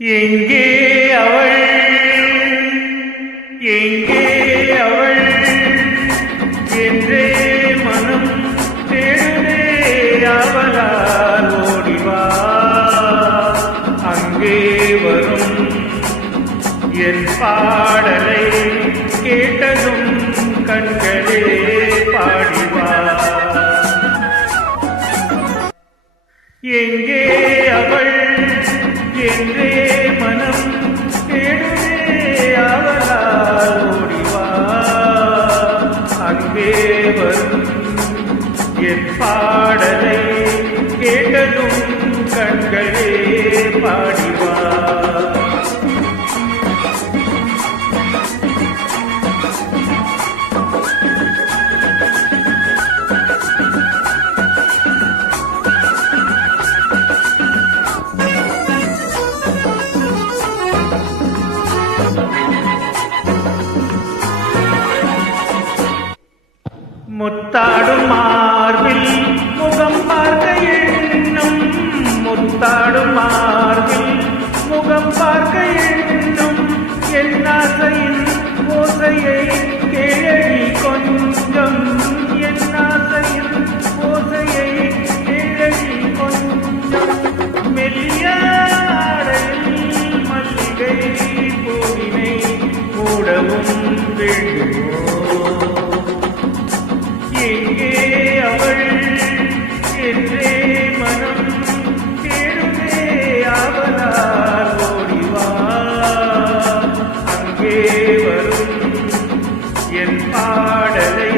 எங்கே அவள் எங்கே அவள் என்றே மனம் தேடுதே அவளால் ஓடிவா அங்கே வரும் என் பாடலை கேட்டதும் கண்களே பாடிவா எங்கே அவள் என்றே மனம் தேடுதே அவளால் ஓடிவா அங்கே வரும் என் பாடலை கேட்டதும் கண்களே பாடிவா முத்தாடும் மார்பில் முகம் பார்க்க எண்ணும் முத்தாடும் மார்பில் முகம் பார்க்க எண்ணும் என் ஆசையின் ஓசையை கேளடி கொஞ்சம் என் ஆசையின் ஓசையை கேளடி கொஞ்சம் மெல்லிய ஆடையில் மல்லிகை பூவினை மூடவும் வேண்டுமோ எங்கே அவள் என்றே மனம் தேடுதே அவளால் ஓடிவா அங்கே வரும் என் பாடலை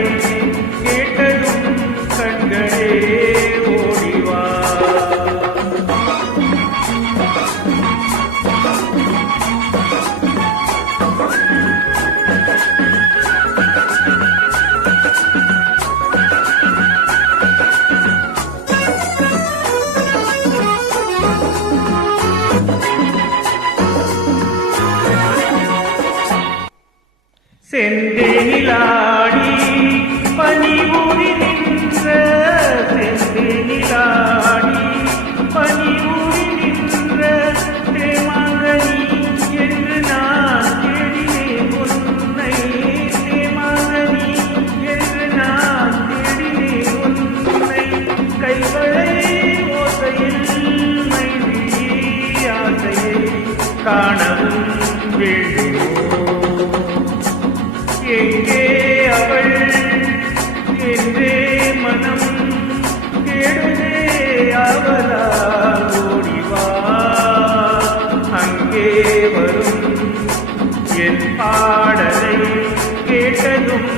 கேட்டதும் கண்களே ஓடிவா செந்தேனிலாடி பனி ஊறி நின்ற செந்தேனிலாடி பனி ஊறி நின்ற தேமாங்கனி என்று நான் தேடினேன் உன்னை தேமாங்கனி என்று நான் தேடினேன் உன்னை கைவளை ஓசையில் மைதி ஆசையை காணவும் வேண்டுமோ எங்கே அவள் என்றே மனம் தேடுதே அவளால் ஓடிவா அங்கே வரும் என் பாடலை கேட்டதும்